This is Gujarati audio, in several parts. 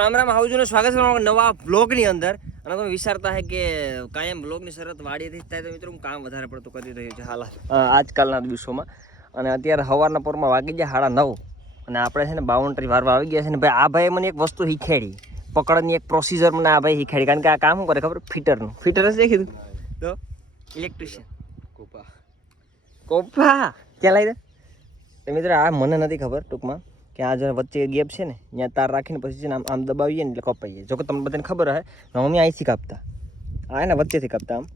રામ રામ આવજો સ્વાગત છે નવા બ્લોગની અંદર. અને તમે વિચારતા હે કે કાયમ બ્લોગની શરત વાડી હતી થાય તો મિત્રો હું કામ વધારે પડતું કરી રહ્યો છે હાલ. આજકાલના દિવસોમાં. અને અત્યારે સવારના પોરમાં વાગી ગયા સાડા નવ. અને આપણે છે ને બાઉન્ડ્રી વારવા આવી ગયા છે ને ભાઈ આ ભાઈ મને એક વસ્તુ શીખેડી. પકડની એક પ્રોસિજર મને આ ભાઈ શીખેડી. કારણ કે આ કામ શું કરે ખબર? ફિટરનું. ફિટર જ દેખી તો ઇલેક્ટ્રિશિયન કોપા. કોપા. ક્યાં લાવી દે? તો મિત્રો આ મને નથી ખબર ટૂંકમાં. કે આ જે વચ્ચે ગેપ છે ને ત્યાં તાર રાખીને પછી છે ને આમ આમ દબાવીએ ને એટલે કપાઈ જાય જો કે તમને બધાને ખબર હે મમ્મી અહીંથી કાપતા. આ એને વચ્ચેથી કાપતા આમ.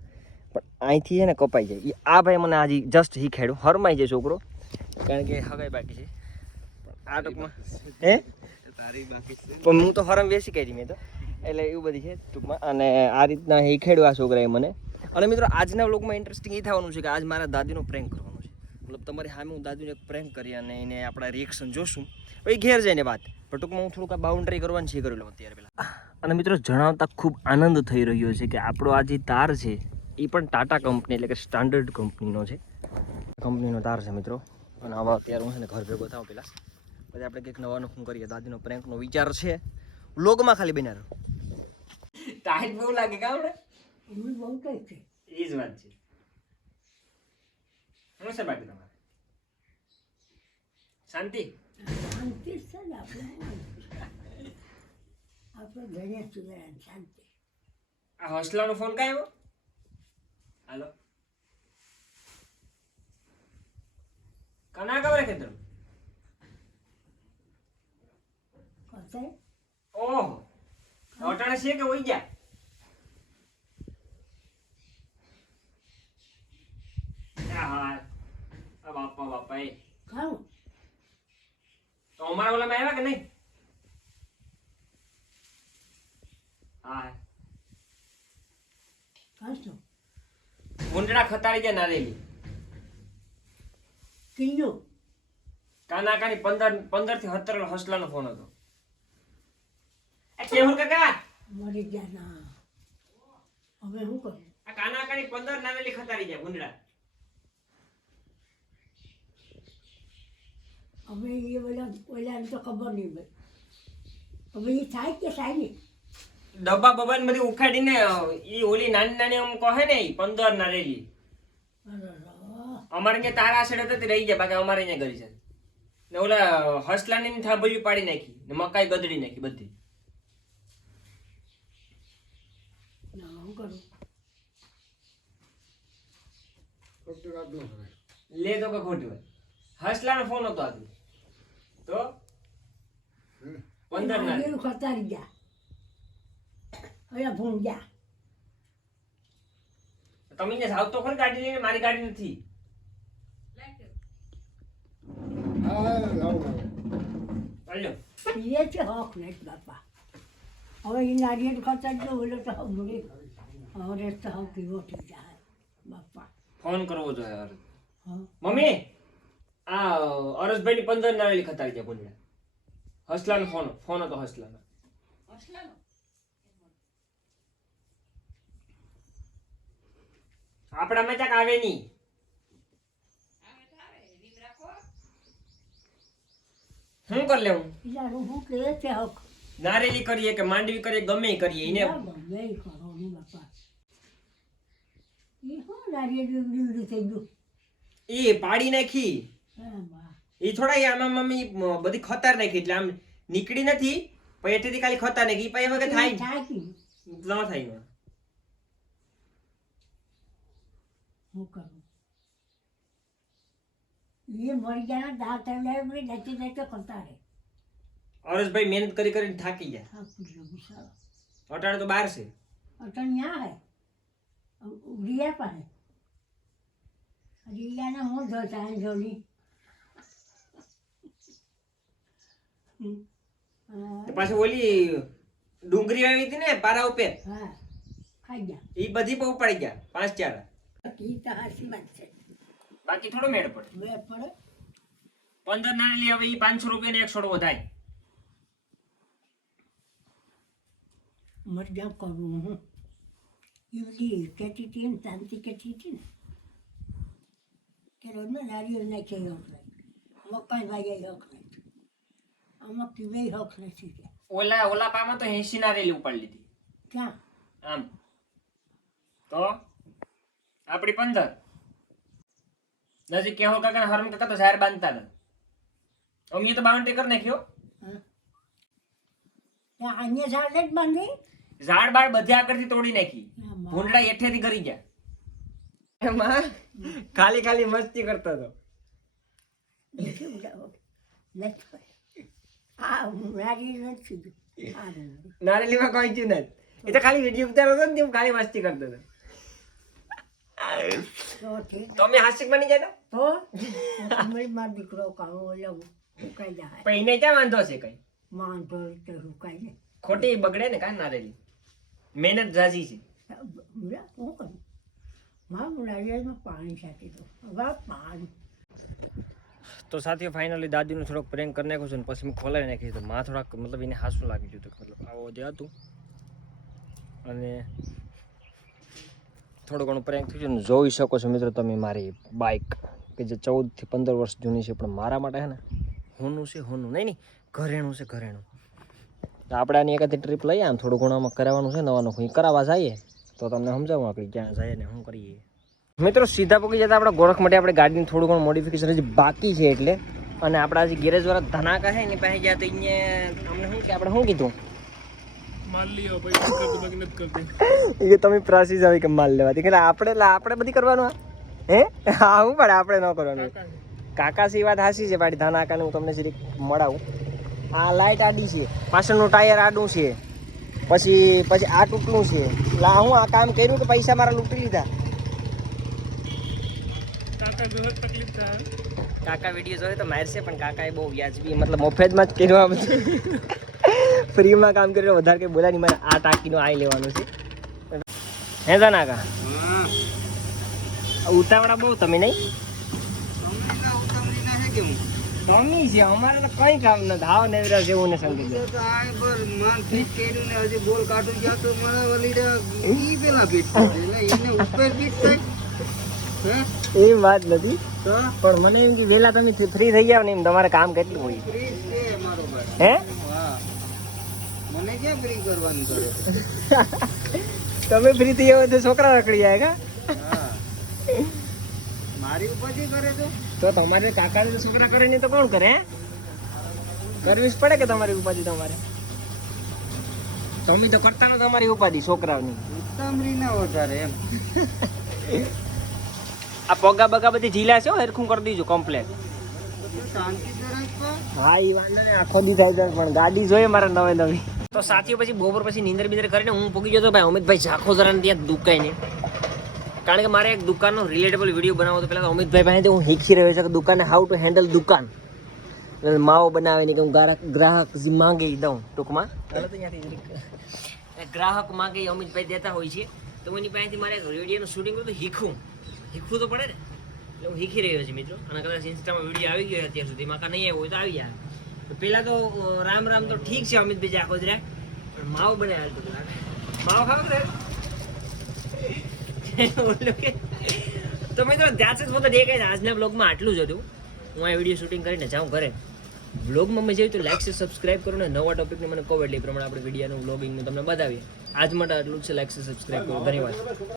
પણ અહીંથી છે ને કપાઈ જાય. આ ભાઈ મને આજે જસ્ટ શીખેડું હરમાઈ જાય છોકરો. કારણ કે હગાઈ બાકી છે. આ ટૂંકમાં હે? તારી બાકી છે. પણ હું તો હરમ વેસી કરી મેં તો. એટલે એવું બધી છે ટૂંકમાં. અને આ રીતના શીખેડ્યું આ છોકરાએ મને. અને મિત્રો આજના વ્લોગમાં ઇન્ટરેસ્ટિંગ એ થવાનું છે કે આજ મારા દાદીનો પ્રેન્ક કરવાનો મતલબ તમારી સામે હું દાદુને એક પ્રેન્ક કરી અને એને આપણા રિએક્શન જોશું. પછી ઘેર જઈને વાત. પણ ટૂંકમાં હું થોડુંક આ બાઉન્ડ્રી કરવાની છે કરેલો અત્યારે પહેલાં. અને મિત્રો જણાવતા ખૂબ આનંદ થઈ રહ્યો છે કે આપણો આ જે તાર છે એ પણ ટાટા કંપની એટલે કે સ્ટાન્ડર્ડ કંપનીનો છે. કંપનીનો તાર છે મિત્રો. અને આવા અત્યારે હું છે ને ઘર ભેગો થાવ પહેલાં પછી આપણે કંઈક નવાનું શું કરીએ. દાદીનો પ્રેન્કનો વિચાર છે. લોગમાં ખાલી બન્યા રહો. ટાઈટ બહુ લાગે કા આપણે બહુ કંઈ છે. એ જ વાત છે. શું છે બાકી તમારે? શાંતિ? શાંતિ છે ને આપણે આપણે ઘરે સુધરા શાંતિ. આ હોસ્ટેલનો ફોન કાંઈ આવ્યો? હાલો. કના ખેતર ઓહો. અટાણે છે કે હોઈ ગયા? હા. બાપા બાપા એ ખાઉં તો અમારા ઓલામાં આવ્યા કે નહીં હા ખાશો ગુંડડા ખતાડી ગયા નારેલી કિલ્લો કાના કાની પંદર પંદરથી સત્તર હસલાનો ફોન હતો કેવું કાકા મરી ગયા ના હવે શું કરું આ કાના કાની પંદર નારેલી ખતાડી ગયા ગુંડડા હવે એ બધા ઓલાને તો ખબર નહીં ભાઈ હવે એ થાય કે થાય નહીં? ડબ્બા બબ્બા ને બધી ઉખાડીને એ ઓલી નાની નાની આમ કહે ને એ પંદર નારેલી રેલી. અમારે કે તારા છેડે તો તે રહી ગયા બાકી અમારે અહીંયા ગરી છે. ને ઓલા હસલાની થાંભલી પાડી નાખી ને મકાઈ ગદડી નાખી બધી. કરું? ન કરે લે તો કે ખોટી હોય. હસલાનો ફોન હતો આજે. તો પંદર એનું ખતારી ગયા હવે ભૂણ ગયા તમે અહીંયા જાવ તો ખરી ગાડી લઈને મારી ગાડી નથી. એ છે હક નહીં બાપા. હવે એ નારિયેળ ખતારી તો ઓલો તો હવે મરી હવે તો હવે પીવો થઈ જાય. બાપા. ફોન કરવો જોઈએ મમ્મી આ અરસભાઈની પંદર નારેલી ખતાડી ગયા ગુંડડા હસલાનો ફોન ફોન હતો હસલાનો. આપણામાં ચાક આવે નહીં શું કરી લેવું? છે નારેલી કરીએ કે માંડવી કરીએ ગમે કરીએ એને ગમે કરો ને બાપા એ શું નારિયેળ ઉડી ઉડી થઈ ગયું? એ પાડી નાખી. એ થોડા આમાં મમ્મી બધી ખતર નાખી એટલે આમ નીકળી નથી પણ એટલી ખાલી ખતર નાખી. પછી વગર થાય? ન થાય એમાં. કરું? એ મરી ગયા દાંત આવ્યા મરી નથી નથી કરતા રે હરેશભાઈ મહેનત કરી કરીને થાકી ગયા. હા અટાણે તો બહાર છે. અટન ન્યા હે. ઉડિયા પાસે રિયાને હું જોતા હે જોલી હમ. હા, તો પાછી ઓલી ડુંગળી આવી હતી ને પારા ઉપર? હા ખાઈ ગયા. એ બધી બહુ પડી ગયા પાંચ ચાર. ઈ તો હાસી વાત છે. બાકી થોડો મેળ પડે. બે પડે? પંદર નાની હવે એ પાંચસો રૂપિયા ને એક વધાય મરજા કરું હું. બધી કહેતી હતી ને શાંતિ કહેતી હતી ને. કે રોજમાં નારિયેળ નાખે હક નહીં મકાઈ નહીં આમાં પીવાય હક નથી કે. ઓલા ઓલા પામાં તો એસી ના રેલી ઉપાડી લીધી. ક્યાં? આમ. તો આપણી પંદર. નજીક કેહો કાકા હરમ કાકા તો જાહેર બાંધતા હતા. અમે તો બાઉન્ડ્રી કરી નાખ્યો. ત્યાં અન્ય ઝાડ જ બાંધી? ઝાડ બાળ બધે આગળથી તોડી નાખી. ભૂંડડા એઠેથી કરી ગયા. એમાં ખાલી ખાલી મસ્તી કરતો હતો. નારેલીમાં કોઈ ચીજ નથી. એ તો ખાલી વીડિયો ઉતારો હતો ને તે હું ખાલી મસ્તી કરતો હતો. તમે. હાસ્યક બની ગયા તો? મારો દીકરો કાળો ઓલો સુકાઈ જાય પણ એને ક્યાં વાંધો છે કઈ? વાંધો તો સુકાઈ ને ખોટી બગડે ને કાં નારેલી? મહેનત જાજી છે. શું કરું? મારું નારિયેળમાં પાણી છાંટી દો હવે પાણી. તો સાથીઓ ફાઇનલી દાદીનું થોડોક પ્રેન્ક કરી નાખ્યું છે ને પછી મેં ખોલાવી નાખી તો માં થોડાક, મતલબ એને હાસું લાગી ગયું હતું મતલબ આવો જે હતું. અને થોડું ઘણું પ્રેન્ક થયું છે ને જોઈ શકો છો મિત્રો તમે મારી બાઇક કે જે ચૌદથી પંદર વર્ષ જૂની છે, પણ મારા માટે હે ને, હોનું છે, હોનું. નહીં નહીં, ઘરેણું છે, ઘરેણું. આપણે આની એકાદી ટ્રીપ લઈએ આમ થોડું ઘણું આમાં કરાવવાનું છે, નવાનું. હું કરાવવા જઈએ, તો તમને સમજાવું આપણે ક્યાં જઈએ ને શું કરીએ. મિત્રો સીધા પગી જતા આપણે ગોરખ માટે આપણે ગાડીની થોડું ઘણું મોડિફિકેશન હજી બાકી છે એટલે. અને આપણા જે ગેરેજ વાળા ધનાકા છે એની પાસે ગયા તો અહીંયા અમને શું કે આપણે શું કીધું? એ તમે પ્રાસીસ આવી કે માલ લેવાથી કે આપણે આપણે બધી કરવાનું? હે? હા હું પડે આપણે ન કરવાનું. કાકા સી વાત હાસી છે પાડી ધનાકાને હું તમને જરીક મળાવું. આ લાઇટ આડી છે પાછળનું ટાયર આડું છે. પછી પછી આ તૂટલું છે. એટલે હું આ કામ કર્યું કે પૈસા મારા લૂંટી લીધા? કાકા વીડિયો જોયે તો મારશે પણ કાકા એ બહુ વ્યાજબી મતલબ મફતમાં જ કર્યું આ બધું. ફ્રીમાં કામ કર્યું વધારે કંઈ બોલાય નહીં મારે આ ટાંકીનો આઈ લેવાનું છે. હે નાકા ઉતાવળા બહુ તમે નહીં? મમ્મી છે અમારે તો કઈ કામ નથી. હાવ નેવરા જેવું ને સંગીત બોલ કાઢું ગયા તો મને ઈ પેલા ફિટ એટલે એને ઉપર થાય એ વાત નથી. પણ મને એમ કે વહેલા તમે ફ્રી થઈ જાવ ને એમ તમારે કામ કેટલું હોય. હે? મને ક્યાં ફ્રી કરવાનું કરે તમે ફ્રી થઈ જાવ તો છોકરા રખડી જાય કા? મારી ઉપાધિ કરે તો તો તમારે કાકા છોકરા કરે ને તો કોણ કરે કરવી જ પડે કે તમારી ઉપાધિ તમારે? તમે તો કરતા તમારી ઉપાધિ છોકરાઓની. ઉત્તમરી ના વધારે એમ. આ પગા બગા બધી ઢીલા છે હરખું કરી દીજો કમ્પ્લેટ. હા એ વાંધો નહીં, આખો દી થાય પણ ગાડી જોઈએ મારે નવે નવી. તો સાથીઓ, પછી બપોર પછી નીંદર બીંદર કરીને હું પૂકી ગયો તો ભાઈ અમિતભાઈ ઝાખો જરા ત્યાં દુકાઈ ને કારણ કે મારે એક દુકાનનો રિલેટેબલ વીડિયો બનાવવો તો પહેલાં અમિતભાઈ પાસેથી હું શીખી રહ્યો છું કે દુકાને હાઉ ટુ હેન્ડલ દુકાન. માવો બનાવે ને કે હું ગ્રાહક ગ્રાહક માંગે દઉં ટૂંકમાં. ગ્રાહક માંગે અમિતભાઈ દેતા હોય છે. તો એની પાસેથી મારે રેડિયોનું શૂટિંગ તો શીખવું. શીખવું તો પડે ને. એટલે હું શીખી રહ્યો છું મિત્રો. અને કદાચ ઇન્સ્ટામાં વીડિયો આવી ગયો અત્યાર સુધી. માકા નહીં આવ્યો હોય તો આવી જાય. પહેલાં તો રામ રામ તો ઠીક છે અમિતભાઈ બીજા રહ્યા પણ માવો બનાવ્યો હતો માવો ખાવ તો મિત્રો ત્યાં જ ફક્ત એક જ આજના બ્લોગમાં આટલું જ હતું. હું આ વીડિયો શૂટિંગ કરીને જાઉં ઘરે. બ્લોગમાં મજા આવી તો લાઈક છે સબસ્ક્રાઈબ કરો ને નવા ટોપિકને મને કહો એટલે એ પ્રમાણે આપણે વિડીયોનું બ્લોગિંગનું તમને બતાવીએ. આજ માટે આટલું જ છે. લાઈક છે સબસ્ક્રાઇબ કરો. ધન્યવાદ.